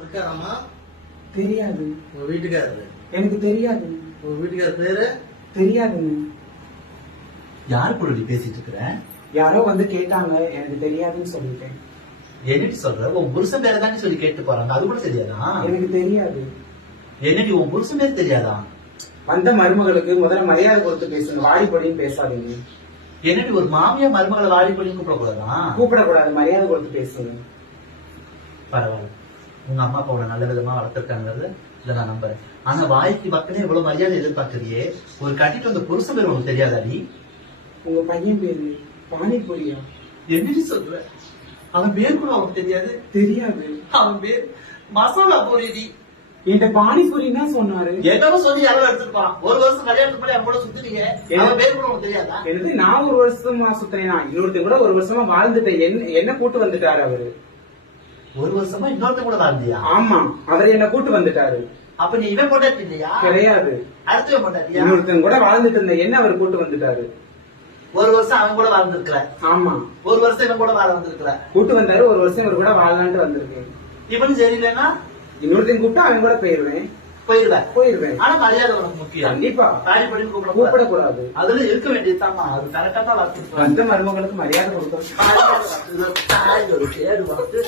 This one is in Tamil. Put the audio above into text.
இருக்காராமா? தெரியாது. உங்க வீட்டுக்காரரு? எனக்கு தெரியாது. உங்க வீட்டுக்காரர் பேரு? தெரியாதுங்க. யாரு கூட நீ பேசிட்டு இருக்கிற? யாரோ வந்து கேட்டாங்க, எனக்கு தெரியாதுன்னு சொல்லிட்டேன். என்னடி சொல்ற? உன் புருஷன் பேரை தானே சொல்லி கேட்டு போறாங்க, அது கூட தெரியாதா? எனக்கு தெரியாது. என்னடி உன் புருஷன் பேர் தெரியாதா? வந்த மருமகளுக்கு முதல்ல மரியாதை கொடுத்து பேசுங்க, வாடி படின்னு பேசாதீங்க. என்னடி ஒரு மாமியா மருமகளை வாடி பண்ணி கூப்பிடக்கூடாதா? கூப்பிடக்கூடாது, மரியாதை கொடுத்து பேசுங்க. பரவாயில்ல, உங்க அம்மா அப்பாவோட நல்ல விதமா வளர்த்திருக்காங்கிறது இதை நான் நம்புறேன். ஆனா வாய்க்கு பக்கனே இவ்வளவு மரியாதை எதிர்பார்க்கறியே, ஒரு கட்டிட்டு வந்த புருஷன் பேர் உனக்கு தெரியாதாடி? உங்க பையன் பேரு பானிபுரியா? என்னடி சொல்ற? அவன் பேர் கூட அவனுக்கு தெரியாது? தெரியாது. அவன் பேர் மசாலா பூரிடி. என்கிட்ட பானிபுரின்னா சொன்னாரு. என்னவோ சொல்லி யாரோ எடுத்துருப்பான். ஒரு வருஷம் கல்யாணத்துக்கு முன்னாடி அவன் கூட சுத்துறீங்க, அவன் பேர் கூட உனக்கு தெரியாதா? எனக்கு நான் ஒரு வருஷமா சுத்தினேனா, இன்னொருத்தர் கூட ஒரு வருஷமா வாழ்ந்துட்டேன். என்ன கூட்டு வந்துட்டாரு அவரு. ஒரு வருஷமா இன்னொருத்த கூட வாழ்ந்தியா? ஆமா, அவர் என்ன கூட்டு வந்துட்டாரு. அப்ப நீ இவன் போட்டாச்சு இல்லையா? கிடையாது. அடுத்த போட்டாட்டியா? இன்னொருத்தன் கூட வாழ்ந்துட்டு இருந்த என்ன அவர் கூட்டு வந்துட்டாரு. ஒரு வருஷம் அவன் கூட வாழ்ந்துருக்கிற. ஆமா, ஒரு வருஷம் இவன் கூட வாழ வந்திருக்கிற. கூட்டு வந்தாரு, ஒரு வருஷம் இவர் கூட வாழலான்ட்டு வந்திருக்கேன். இவன் சரியில்லைன்னா இன்னொருத்தையும் கூப்பிட்டா அவன் கூட போயிருவேன். போயிருவேன். ஆனா மரியாதை உனக்கு முக்கியம். கண்டிப்பா தாடி படி கூப்பிடக்கூடாது. அதுல இருக்க வேண்டியதுதான். அது கரெக்டா தான் வளர்த்து வந்த மருமகளுக்கு மரியாதை கொடுக்கணும். தாய் ஒரு பேரு வளர்த்து